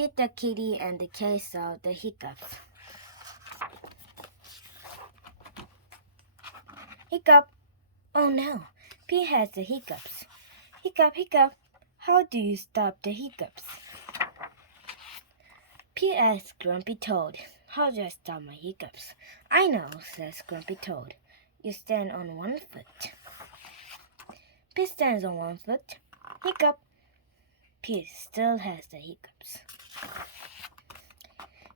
Pete the kitty and the cat saw the hiccups. Hiccup! Oh no, Pete has the hiccups. Hiccup, hiccup, how do you stop the hiccups? Pete asked Grumpy Toad, how do I stop my hiccups? I know, says Grumpy Toad. You stand on one foot. Pete stands on one foot. Hiccup! Pete still has the hiccups.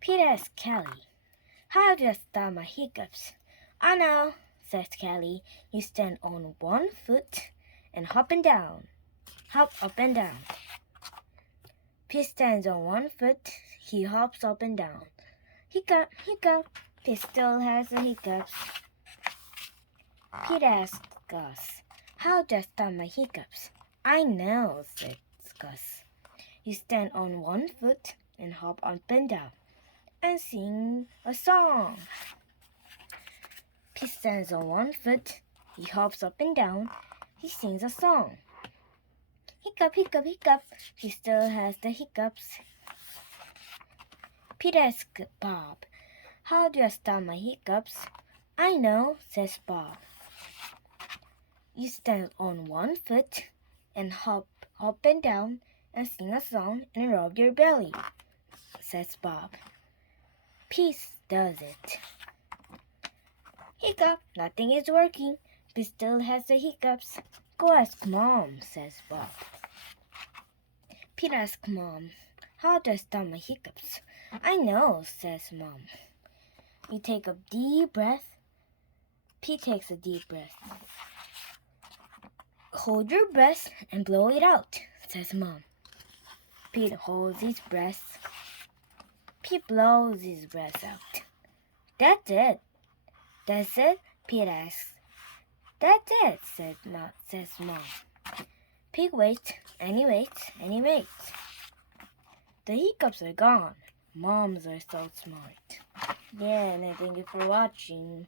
Pete asks Callie, how do I stop my hiccups? I know, says Callie. You stand on one foot and hop and down. Hop up and down. Pete stands on one foot. He hops up and down. Hiccup, hiccup. Pete still has the hiccups. Pete asks Gus, how do I stop my hiccups? I know, says Gus. You stand on one foot and hop up and down and sing a song. Pete stands on one foot. He hops up and down. He sings a song. Hiccup, hiccup, hiccup. He still has the hiccups. Pete asks Bob, how do I stop my hiccups? I know, says Bob. You stand on one foot and hop up and down and sing a song and rub your belly, says Bob. Pete does it. Hiccup, nothing is working. Pete still has the hiccups. Go ask Mom, says Bob. Pete asks Mom, how do I stop my hiccups? I know, says Mom. You take a deep breath. Pete takes a deep breath. Hold your breath and blow it out, says Mom. Pete holds his breath. Pete blows his breath out. That's it. That's it? Pete asks. That's it, says Mom. Pete waits, and he waits, and he waits. The hiccups are gone. Moms are so smart. Yeah, and I thank you for watching.